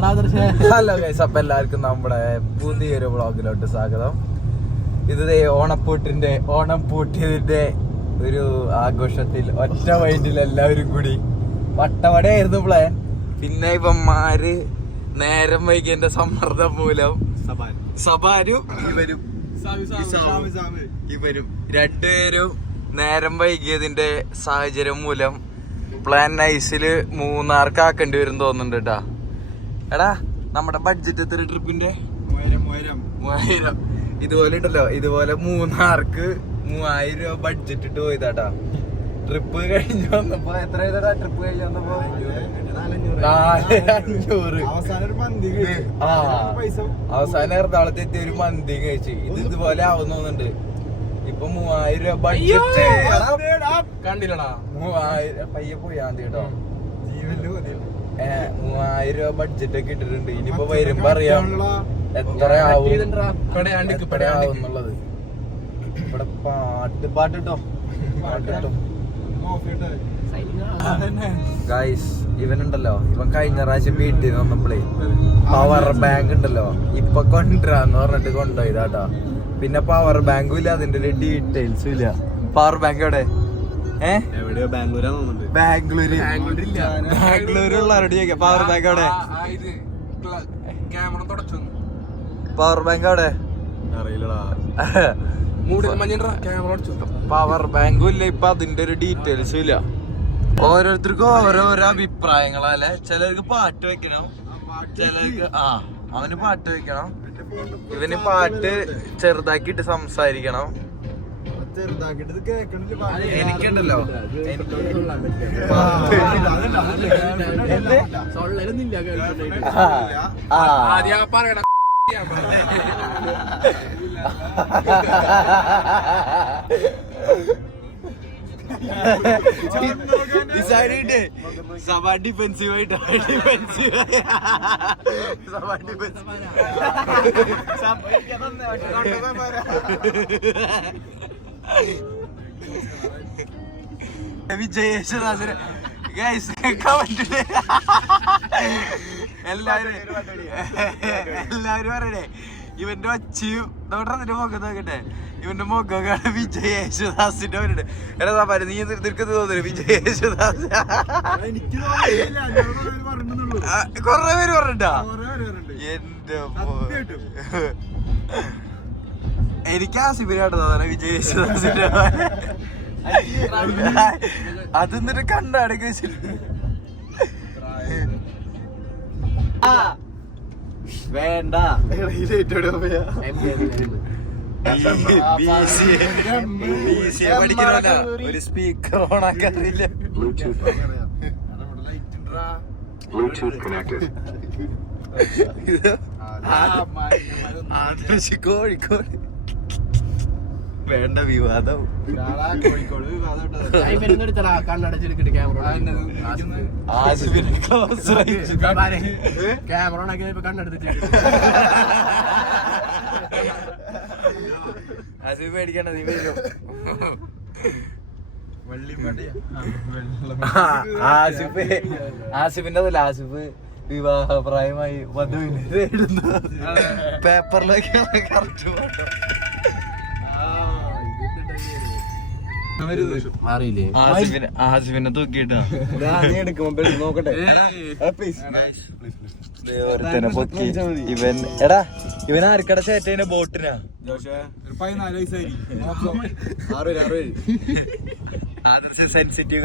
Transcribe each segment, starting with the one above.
Hello guys അപ്പൊ എല്ലാവർക്കും നമ്മുടെ പുതിയൊരു വ്ളോഗിലോട്ട് സ്വാഗതം. ഇത് ദേ ഓണപ്പൂട്ടിന്റെ ഓണം പൂട്ടിയതിന്റെ ഒരു ആഘോഷത്തിൽ ഒറ്റ മൈൻഡിൽ എല്ലാവരും കൂടി വട്ടവടയായിരുന്നു പ്ലേ പിന്നെ ഇവന്മാര് നേരം വൈകിയന്റെ സമ്മർദ്ദം മൂലം സബാരു ഇവരും. ഇവരും. രണ്ടുപേരും നേരം വൈകിയതിന്റെ സാഹചര്യം മൂലം പ്ലാൻ നൈസിൽ മൂന്നാർക്ക് ആക്കേണ്ടി വരും തോന്നുന്നുണ്ട് കേട്ടാ എടാ നമ്മുടെ ബഡ്ജറ്റ് എത്ര ട്രിപ്പിന്റെ മൂവായിരം ഇതുപോലെ ഉണ്ടല്ലോ ഇതുപോലെ മൂന്നാർക്ക് മൂവായിരം രൂപ ബഡ്ജറ്റ് ഇട്ട് പോയതാട്ടാ. ട്രിപ്പ് കഴിഞ്ഞ് വന്നപ്പോ എത്ര ചെയ്തടാ? ട്രിപ്പ് കഴിഞ്ഞ് വന്നപ്പോ അഞ്ഞൂറ് അവസാനം എറണാകുളത്ത് എത്തിയ ഒരു മന്തി കഴിച്ചു. ഇത് ഇതുപോലെ ആവുന്നുണ്ട് ഇപ്പൊ മൂവായിരം രൂപ ബഡ്ജറ്റ് കണ്ടില്ലടാ. മൂവായിരം പയ്യെ പോയാ മതി കേട്ടോ. മൂവായിരം രൂപ ബഡ്ജറ്റ് ഒക്കെ ഇട്ടിട്ടുണ്ട്. ഇനിയിപ്പോ വരുമ്പോ അറിയാം എത്ര ആവും. എത്ര എന്നുള്ളത് ഇവിടെ പാട്ട് പാട്ട് കേട്ടോ പാട്ട് കേട്ടോ ഗൈസ് ഇവനുണ്ടല്ലോ. ഇവൻ കഴിഞ്ഞ പ്രാവശ്യം വീട്ടിൽ വന്നപ്പോഴേ പവർ ബാങ്ക് ഉണ്ടല്ലോ. ഇപ്പൊ കൊണ്ടുവരാന്ന് പറഞ്ഞിട്ട് കൊണ്ടുപോയതാട്ടോ പിന്നെ പവർ ബാങ്കും ഇല്ല അതിന്റെ ഒരു ഡീറ്റെയിൽസും ഇല്ല. പവർ ബാങ്ക് എവിടെ? ബാംഗ്ലൂരാ തോന്നുന്നുണ്ട്. ബാംഗ്ലൂര്. ബാംഗ്ലൂരില്ല. ബാംഗ്ലൂരുള്ളവരോട് ചോദിക്കാം പവർ ബാങ്ക് അവിടെ. ഇത് ക്യാമറ തുടച്ചു പവർ ബാങ്ക് അവിടെ. അറിയില്ലടാ. മൂടി മഞ്ഞ ക്യാമറ അടിച്ചു പവർ ബാങ്കും ഇല്ല ഇപ്പൊ അതിന്റെ ഒരു ഡീറ്റെയിൽസ് ഇല്ല. ഓരോരുത്തർക്കും ഓരോരോ അഭിപ്രായങ്ങളല്ലേ ചിലർക്ക് പാട്ട് വെക്കണം. ചിലർക്ക് ആ അവന് പാട്ട് വെക്കണം. ഇവന് പാട്ട് ചെറുതാക്കിയിട്ട് സംസാരിക്കണം. ചെറുതാക്കിട്ട് കേക്കണില്ല എനിക്കുണ്ടല്ലോ. ആദ്യം ഡിസൈഡ് ഡിഫെൻസീവ്. ആയിട്ട് ഡിഫെൻസീവ്. വിജയേശ്വദാസിന് ഗൈസ് കമന്റിൽ എല്ലാരും എല്ലാരും പറയണേ ഇവന്റെ ഒച്ചയും നോട്ടെ നിന്റെ മുഖം നോക്കട്ടെ. ഇവന്റെ മുഖം വിജയ് യേശുദാസിന്റെ അവരുടെ എടാ സാമ്പാര് നീ നിനക്ക് തോന്നുന്നു? വിജയ് യേശുദാസ് കൊറേ പേര് പറഞ്ഞിട്ടാ. എന്റെ എനിക്ക് ആസിഫിനായിട്ട് തോന്നണ വിജയ് യേശുദാസിന്റെ അത് എന്നിട്ട് കണ്ണടക്കി വെച്ചിട്ട് വേണ്ട. പഠിക്കണല്ല ഒരു സ്പീക്കർ കോഴിക്കോട്. കോഴിക്കോട് വിവാദം. ക്യാമറ കണ്ണെടുത്തിട്ട് ആസിഫ് പേടിക്കണ്ട നീ വരും. ആസിഫ് ആസിഫിന്റെ അതല്ല ആസിഫ് വിവാഹപ്രായമായി വധുവിനെ പേപ്പറിലേക്ക് കറക്റ്റ് കറക്റ്റ് മാറിയില്ലേ? ആസിഫിനെ തൂക്കിട്ടാ നോക്കട്ടെ. ഒരുത്തനെ പൊക്കി. ഇവൻ എടാ ഇവൻ ആർക്കട ചേട്ടേനെ ബോട്ടിനാ. സെൻസിറ്റീവ്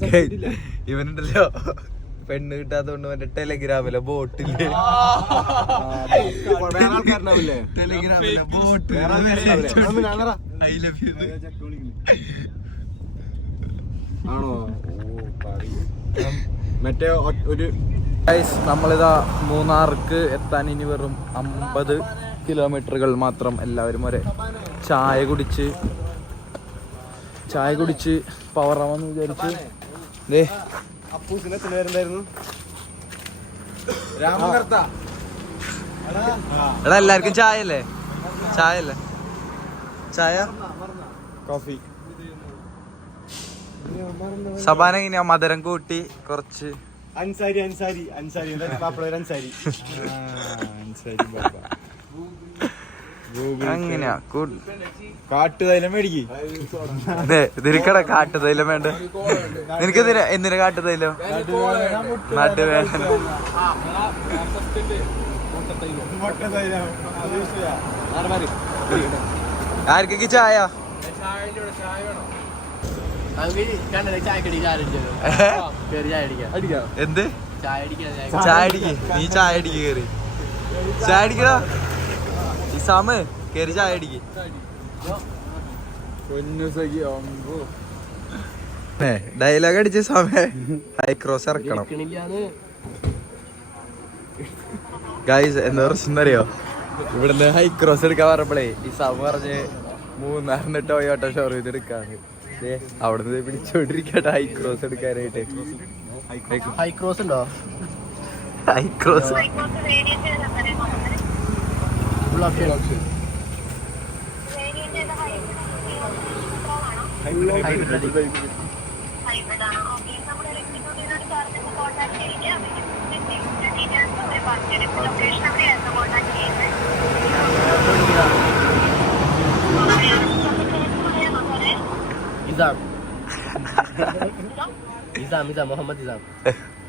സത്യത്തില്ല. ഇവനുണ്ടല്ലോ. പെണ്ണ് കിട്ടാത്തോണ്ട് മറ്റേ ടെലിഗ്രാമിലെ ബോട്ടിൽ? ടെലഗ്രാമിലെ ബോട്ട് വേറെ ആൾക്കാരുണ്ടാവില്ലേ? അതൊന്ന് ഐ ലവ് യു ആണോ. മറ്റേ ഒരു നമ്മളിതാ മൂന്നാർക്ക് എത്താൻ ഇനി വെറും അമ്പത് കിലോമീറ്ററുകൾ മാത്രം എല്ലാവരും വരെ ചായ കുടിച്ച് ചായ കുടിച്ച് പവറാമെന്ന് വിചാരിച്ച്. ദേ അപ്പൂസിന് എത്ര പേരുണ്ടായിരുന്നു രാമകർത്ത എടാ. എല്ലാവർക്കും ചായ അല്ലേ ചായ? അല്ലേ ചായ കോഫി. സബാന ഇങ്ങനെ മധുരം കൂട്ടി കുറച്ച്. അൻസാരി അൻസാരി അൻസാരി. അൻസാരി? അൻസാരി ബാബ അങ്ങനെയാ. കാട്ടുതൈലം മേടിക്ക്. ഇതിരിക്കട കാട്ടുതൈലം വേണ്ട? നിനക്ക് എന്തിനാ എന്തിനാ കാട്ടുതൈലം അത് വിഷയാ ആർക്കൊക്കെ ചായ? കയറി എന്ത്? ചായ അടിക്കാ. ചായ ചായ നീ ചായ അടിക്കേ കേറി ചായ അടിക്കടാ. ഇസാമ് കേറി ചായ അടിക്ക് ഡയലോഗ് അടിച്ച സമയം. ഹൈ ക്രോസ് ഇറക്കണം. ഗായ്സ് എന്താ പ്രശ്നം അറിയോ ഇവിടുന്ന് ഹൈ ക്രോസ് എടുക്കാൻ പറഞ്ഞപ്പോഴേ ഈ സമ പറഞ്ഞ് മൂന്നാറിന് ഓട്ടോ ഷോറൂം എടുക്കാന്ന്. ദേ, അവിടുന്ന് പിടിച്ചോണ്ടിരിക്കട്ടെ ഹൈ ക്രോസ് എടുക്കാനായിട്ട്. ഹൈ ക്രോസ് ഉണ്ടോ? Hycross full option Isam Isam Muhammad Isam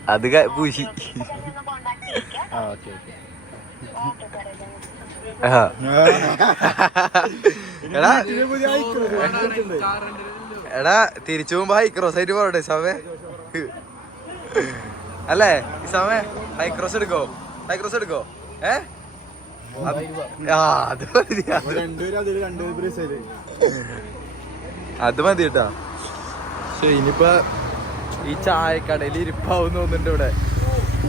അത് പൂശി. ആ ഓക്കെ ഓക്കെ. എടാ എടാ തിരിച്ചു പോകുമ്പോ ഹൈക്രോസ് ആയിട്ട് പോരട്ടെ സമയ അല്ലേ ഈ സമയ ഹൈക്രോസ് എടുക്കോ? ഹൈക്രോസ് എടുക്കോ? ഏ? അത് മതി. അത് മതി കേട്ടാ. പക്ഷെ ഇനിയിപ്പോ ഈ ചായക്കടയിൽ ഇരിപ്പാവും തോന്നുന്നുണ്ട് ഇവിടെ.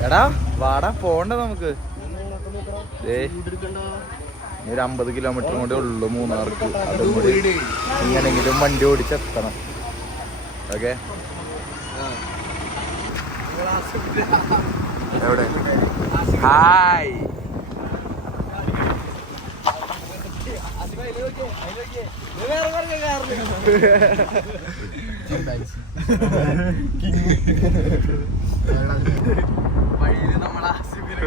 എടാ വാടാ പോണ്ട നമുക്ക്. ഒരു അമ്പത് കിലോമീറ്റർ കൂടെ ഉള്ളു മൂന്നാർക്ക്. അതും കൂടി ഇങ്ങനെങ്കിലും വണ്ടി ഓടിച്ചെത്തണം. ഓക്കെ? എവിടെ? ഹായ്. വഴിയിൽ നമ്മൾ ആസിഫിനെ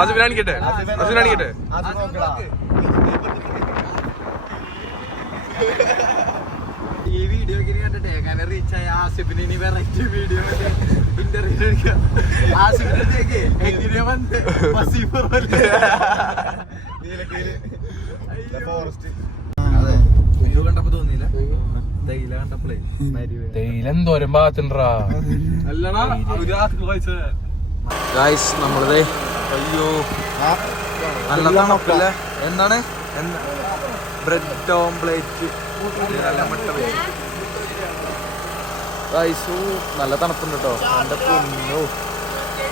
ആസിഫിനെ കാണിക്കട്ടെ? ആസിഫിനെ കാണിക്കട്ടെ? അത് നോക്കടാ ഈ വീഡിയോ ഇങ്ങനെ കണ്ടിട്ട്? എങ്ങനെ റീച്ച് ആയ ആസിഫിന് ഇനി വെറൈറ്റി വീഡിയോ ഇന്റർവ്യൂ എടുക്കാം ആസിഫിനത്തേക്ക് എങ്ങനെ വന്ന്. ഫോറസ്റ്റ് കണ്ടപ്പോ തോന്നിയില്ല. തേയില കണ്ടപ്പോഴേ തേയിലെന്തോരം ഭാഗത്തുണ്ടാ? ഗായ്സ് നമ്മളതേ അയ്യോ നല്ല തണുപ്പല്ലേ? എന്താണ്? ബ്രെഡ് ഓംപ്ലേറ്റ്. ഗായ്സു നല്ല തണുപ്പുണ്ട് കേട്ടോ എന്റെ പൊന്നോ.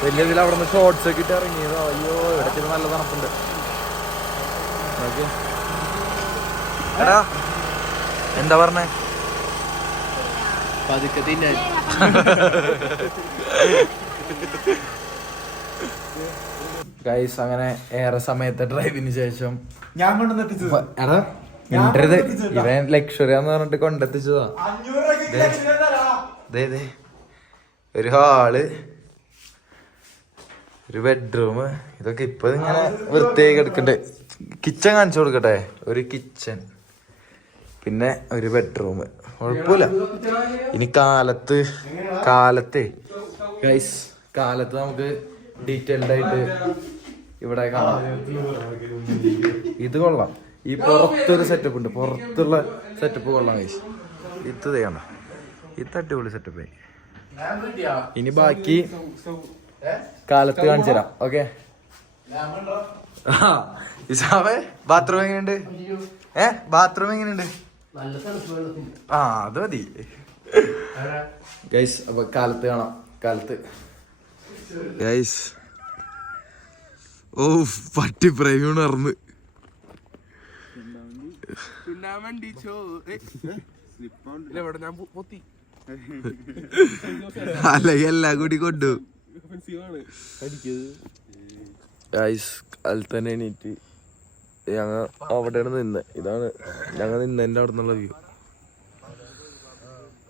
വലിയ ഇതിൽ അവിടെ നിന്ന് ഷോർട്സ് ഒക്കെ ഇട്ട് ഇറങ്ങിയതോ. അയ്യോ ഇവിടെ നല്ല തണുപ്പുണ്ട്. എടാ എന്താ പറഞ്ഞേ? പതുക്കെ തിന്നാൻ. ഗൈസ് അങ്ങനെ ഏറെ സമയത്തെ ഡ്രൈവിന് ശേഷം ഞാൻ കൊണ്ടുവന്നെത്തിച്ചത് എടാ ഇവൻ ലക്ഷറിയാന്ന് പറഞ്ഞിട്ട് കൊണ്ടെത്തിച്ചതാ. ദേ ദേ ഒരു ഹാൾ ഒരു ബെഡ്റൂം ഇതൊക്കെ ഇപ്പൊ ഇങ്ങനെ വൃത്തിയായി കിടക്കണ്ടേ. കിച്ചൺ കാണിച്ചു കൊടുക്കട്ടെ? ഒരു കിച്ചൺ പിന്നെ ഒരു ബെഡ്റൂം കുഴപ്പമില്ല. ഇനി കാലത്ത് കാലത്തെ. ഗൈസ് കാലത്ത് നമുക്ക് ഡീറ്റെയിൽഡ് ആയിട്ട് ഇവിടെ കാണാം. ഇത് കൊള്ളാം. ഈ പുറത്തൊരു സെറ്റപ്പ് ഉണ്ട്. പുറത്തുള്ള സെറ്റപ്പ് കൊള്ളാം ഗൈസ് ഇത് ചെയ്യണ്ട ഇത് അടിപൊളി സെറ്റപ്പ് ഇനി ബാക്കി കാലത്ത് കാണിച്ചു തരാം. ഓക്കെ ബാത്റൂം എങ്ങനെയുണ്ട്? ഏ? ബാത്റൂം എങ്ങനെയുണ്ട്? ആ അത് മതി. ഗൈസ് അപ്പൊ കാലത്ത് കാണാം. കാലത്ത്. ഗൈസ് ഓ പട്ടി പ്രേമി ഉണർന്ന് തിന്നാൻ ചോ ഇല്ല ഇവിടെ ഞാൻ പൊത്തി. അല്ലെങ്കിൽ എല്ലാം കൂടി കൊണ്ടു. ഗൈസ് കാലത്ത് തന്നെ എണീറ്റ്. ഞങ്ങൾ അവിടെയാണ് നിന്ന്. ഇതാണ് ഞങ്ങൾ നിന്നതിന്റെ അവിടെ നിന്നുള്ള വ്യൂ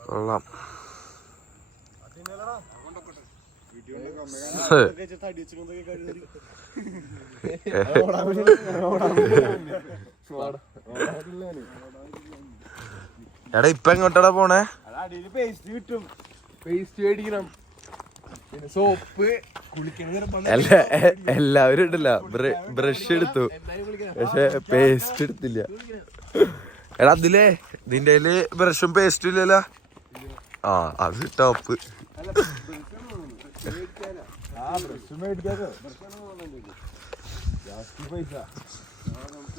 കൊള്ളാം. എടാ ഇപ്പൊ എങ്ങോട്ടാടാ പോണേ? പേസ്റ്റ് കിട്ടും. പേസ്റ്റ് മേടിക്കണം. സോപ്പ് അല്ല എല്ലാവരും ഇട്ടില്ല ബ്രഷ് എടുത്തു. പക്ഷെ പേസ്റ്റ് എടുത്തില്ല. എടാ അതിലേ നിന്റെ അതിൽ ബ്രഷും പേസ്റ്റും ഇല്ലല്ലോ? ആ അത് ടോപ്പ്.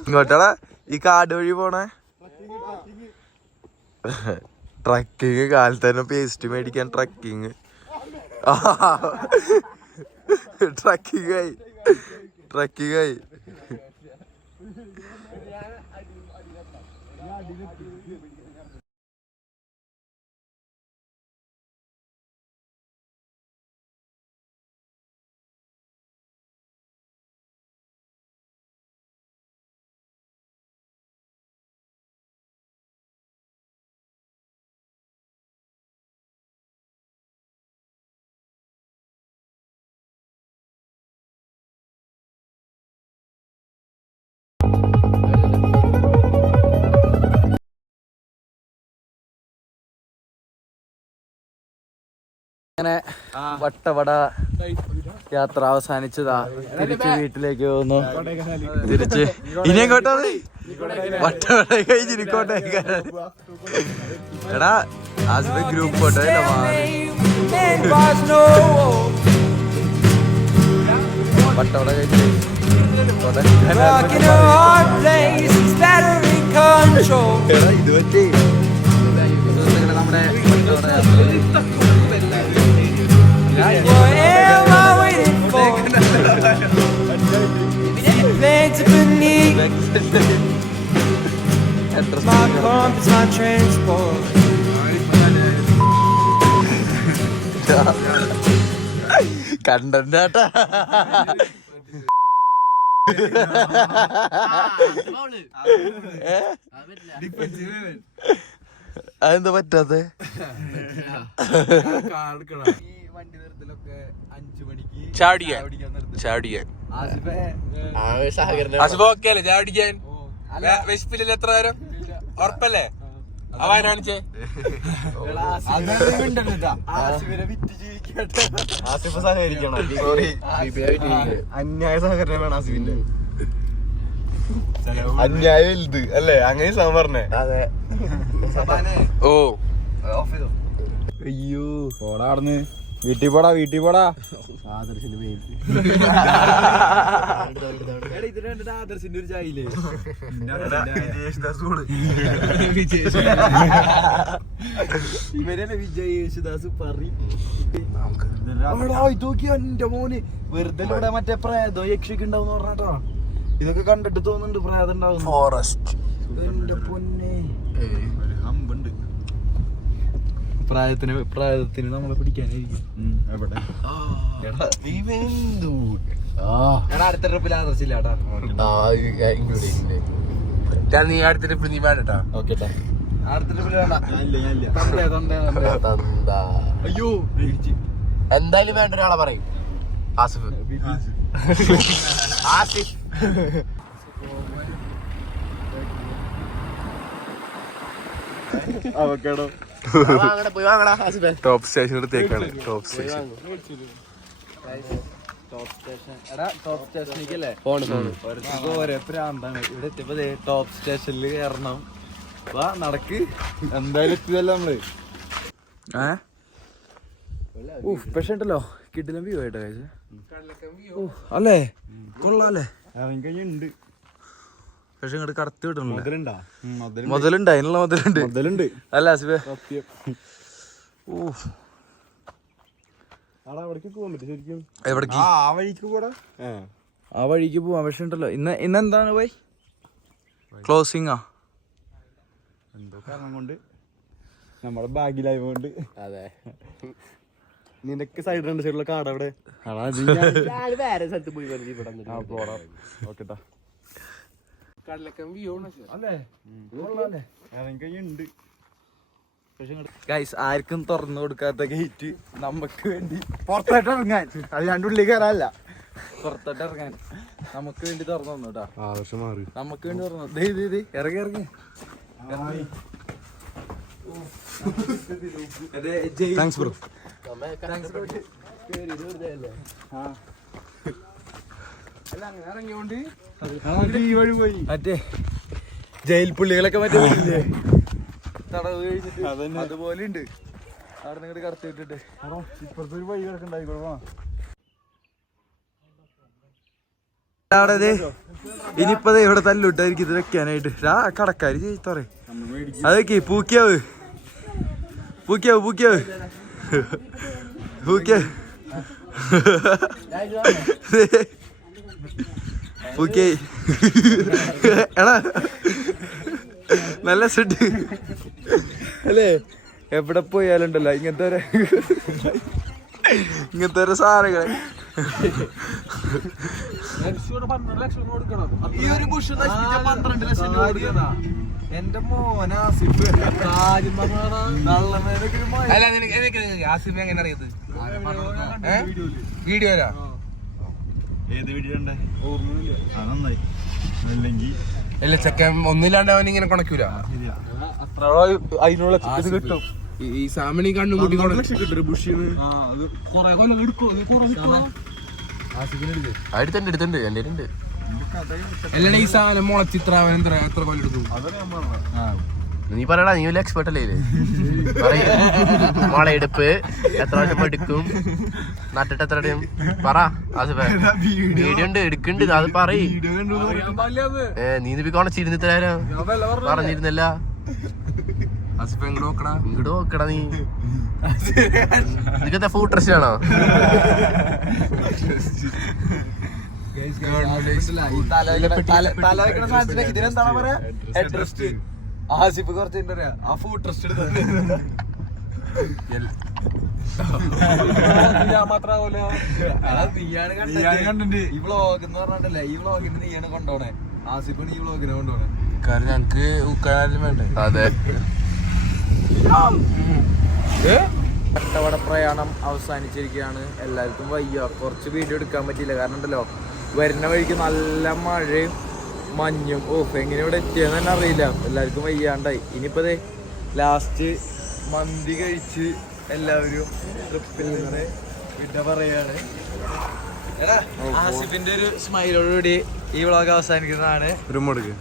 ഇങ്ങോട്ടാടാ ഈ കാട് വഴി പോണേ. ട്രക്കിങ് കാലത്ത് തന്നെ പേസ്റ്റ് മേടിക്കാൻ ട്രക്കിങ്. ട്രക്കിങ് ആയി. ട്രക്കിംഗ് ആയി. അങ്ങനെ വട്ടവട യാത്ര അവസാനിച്ചതാ. തിരിച്ച് വീട്ടിലേക്ക് പോകുന്നു. തിരിച്ച് ഇനി എങ്ങോട്ടാ വട്ടവട കഴിഞ്ഞിരിക്കോട്ടെ എടാ ആസിഫ് ഗ്രൂപ്പ് ഫോട്ടോ വട്ടവട കഴിഞ്ഞു. എടാ ഇത് പറ്റി. നമ്മുടെ വട്ടവട യാത്ര. What am I waiting for? Things beneath my compass, my transport. കണ്ടന്റാട്ടാ അതെന്താ പറ്റാത്തെ ഈ വണ്ടി നിർത്തലൊക്കെ അഞ്ചു ആസിഫേ, ആസിഫ് ഓക്കെ അല്ലേ? ചാടിക്കാൻ വിശപ്പില്ലല്ലോ എത്ര നേരം? ഉറപ്പല്ലേ? അവൻ കാണിച്ചേ? ആസിഫ് സഹകരിക്കണം. സോറി അന്യായ സഹകരണം വേണം ആസിഫിന്റെ. അന്യായം വലുത്. അല്ലേ? അങ്ങനെ സാൻ പറഞ്ഞേ. അതെ. ഓ. അയ്യോ. പോടാ അവിടുന്ന്. വീട്ടിൽ പോടാ വീട്ടിൽ പോടാ ആദർശിന്റെ മെയിൻ ഒരു ചായയില്ലേ? ഇവരല്ലേ വിജയ് യേശുദാസ് പറയും. നോക്കി എന്റെ മോന്. വെറുതെ ഇവിടെ മറ്റേ പ്രേതം യക്ഷിക്ക് ഉണ്ടാവും പറഞ്ഞാട്ടോ. ഇതൊക്കെ കണ്ടിട്ട് തോന്നുന്നുണ്ട് പ്രേതം ഉണ്ടാവും ഫോറസ്റ്റ് എന്റെ പൊന്നെ. പ്രായത്തിന് പ്രായത്തിന് നമ്മളെ പിടിക്കാനായിരിക്കും. എവിടെ? എടാ. അടുത്ത ട്രിപ്പിൽ ആദർശില്ല കേട്ടാ. നീ അടുത്ത നീ വേണ്ടട്ടാ ഓക്കെ അടുത്ത ട്രിപ്പിൽ വേണ്ട. അയ്യോ എന്തായാലും വേണ്ട ഒരാളെ പറയും. ആസിഫ്. ആസിഫ്. അവക്കടോ. ടോപ്പ് സ്റ്റേഷൻ എടുത്തേക്കാണ് ടോപ്പ് സ്റ്റേഷൻ ടോപ്പ് സ്റ്റേഷൻ എടാ ടോപ്പ് സ്റ്റേഷനിലേക്കല്ലേ അല്ലേ ഓരോ പ്രാന്താണ് ഇവിടെ എത്തിയപ്പോ ടോപ്പ് സ്റ്റേഷനിൽ കയറണം വാ നടക്ക് എന്തായാലും എത്തിയതല്ല നമ്മൾ പക്ഷെ ഉണ്ടല്ലോ കിട്ടില്ല വ്യൂ ആയിട്ടോ അല്ലേ? കൊള്ളാല്ലേ ഇറങ്ങിക്കഴിഞ്ഞുണ്ട് പക്ഷെ ഇങ്ങോട്ട് കടത്തി വിടണല്ലോ മുതലുണ്ടാ? അതിനുള്ള മുതലുണ്ട്. മുതലുണ്ട്. അല്ല ആസിഫേ ഓ എവിടേക്ക് ആ ആ വഴിക്ക് കൂടെ ആ വഴിക്ക് പോവാം പക്ഷെ ഉണ്ടല്ലോ. ഇന്ന് ഇന്ന് എന്താണ് പോയി? ക്ലോസിംഗ് ആ? എന്തോ കാരണം കൊണ്ട് നമ്മുടെ ബാഗിലായതുകൊണ്ട് അതെ. നിനക്ക് സൈഡ് രണ്ട് സൈഡിലുള്ള കാട് അവിടെ. വേറെ സ്ഥലത്ത് പോയി വെറുതെ ഇവിടെ ആ പോടാ. ഓക്കെട്ടാ. കടലക്കം വ്യൂ അല്ലേ? ഇറങ്ങിക്കഴിഞ്ഞുണ്ട്. ഗൈസ് ആർക്കും തുറന്നു കൊടുക്കാത്ത ഗേറ്റ് നമുക്ക് വേണ്ടി പുറത്തോട്ട് ഇറങ്ങാൻ. അത് ഉള്ളിൽ കയറാനല്ല പുറത്തോട്ട് ഇറങ്ങാൻ. നമുക്ക് വേണ്ടി തുറന്നു തന്നു കേട്ടാ ആവശ്യം മാറി. നമുക്ക് വേണ്ടി തുറന്നു ദേ ദേ ദേ ഇറങ്ങി ഇറങ്ങി. താങ്ക്സ് ബ്രോ അല്ലേ? പോയി മറ്റേ ജയിൽ പുള്ളികളൊക്കെ മറ്റേ വരില്ലേ? തടവ് കഴിഞ്ഞിട്ട് അതുപോലെ ഉണ്ട്. അവിടെ നിന്ന് കടത്തി വിട്ടിട്ട്. ഇപ്പുറത്തെ ഒരു വഴി കിടക്കണ്ടായിക്കോളാ അവിടെ ദേ, ഇനിയിപ്പോ ദേ ഇവിടെ തല്ലുട്ടായിരിക്കും ഇത് വെക്കാനായിട്ട്. ആ കടക്കാര് ചെയ്തോറെ അതൊക്കെ പൂക്കിയാവ്. പൂക്കിയാവ് പൂക്കിയാവ്. പൂക്കിയാവ്. എടാ. നല്ല സെറ്റ് അല്ലേ? എവിടെ പോയാലുണ്ടല്ലോ ഇങ്ങനത്തെ ഒരു ഇങ്ങനത്തെ ഒരു സാറുകളെ ഈ ഒരു ബുഷ് നശിപ്പിച്ച ലക്ഷം രൂപ കൊടുക്കുന്നതാ. എന്റെ മോനാ ആസിഫ്. അല്ല നിനക്ക് നിനക്ക് നിനക്ക് ആസിഫ് എങ്ങനെ അറിയത് വീഡിയോയിലാ. ഏത് ഓർമ്മയില്ല ആ നന്നായി അല്ലെങ്കിൽ അല്ല ചെക്കൻ ഒന്നില്ലാണ്ട് അവൻ ഇങ്ങനെ കണക്കൂല. ശരിയാ. അതിനുള്ള ഇത് കിട്ടും. ഈ- സാമണി കണ്ണും കൂട്ടി അടുത്തുണ്ട് എടുത്തുണ്ട് എന്റെ ഉണ്ട് ഈ സാധനം മുളച്ചിത്ര അവൻ എത്ര കൊല്ലം എടുത്തു? നീ പറയടാ നീ വലിയ എക്സ്പെർട്ട് അല്ലേ ഇതിൽ? എടുപ്പ് മുളയെടുപ്പ് എത്ര വർഷം എടുക്കും? നട്ടിട്ട് എത്ര അടിയും പറ ആസിഫേ വീഡിയോ. ഉണ്ട് എടുക്കുന്നുണ്ട് അത് പറയ്. ഏ നീ നിപ്പിക്കോണ ചിരുന്നിത്തരാരോ പറഞ്ഞിരുന്നല്ല. ഇങ്ങോട്ട് നോക്കടാ? നീ. നിനക്കെന്താ ഫുഡ് ട്രസ്റ്റ് ആണോ? ഇതിനെന്താണ് പറയാ? ആസിഫ് കുറച്ച് എന്താ പറയാ ആ ഫുഡ് ട്രസ്റ്റ് നീയാണ് ഈ വ്ളോഗ് എന്ന് പറഞ്ഞിട്ടല്ലേ ഈ വ്ളോഗിന് നീയാണ് കൊണ്ടോണേ. ആസിഫാണ് ഈ വ്ളോഗിനെ കൊണ്ടോണേ. കാരണം ഞങ്ങക്ക് ഉക്കാനും വേണ്ടേ? അതെ. പ്രയാണം അവസാനിച്ചിരിക്കുകയാണ്. എല്ലാവർക്കും വയ്യ. കുറച്ച് വീഡിയോ എടുക്കാൻ പറ്റിയില്ല. കാരണം ഉണ്ടല്ലോ വരുന്ന വഴിക്ക് നല്ല മഴയും മഞ്ഞും ഓഫ് എങ്ങനെ ഇവിടെ എത്തിയെന്ന് തന്നെ അറിയില്ല. എല്ലാവർക്കും വയ്യാണ്ടായി. ഇനിയിപ്പോ ലാസ്റ്റ് മന്തി കഴിച്ച് എല്ലാവരും ട്രിപ്പിൽ നിന്ന് വിട പറയാണ്. ആസിഫിന്റെ ഒരു സ്മൈലോടുകൂടി ഈ വ്ളോഗ് അവസാനിക്കുന്നതാണ്. ഒരു മുടക്ക്.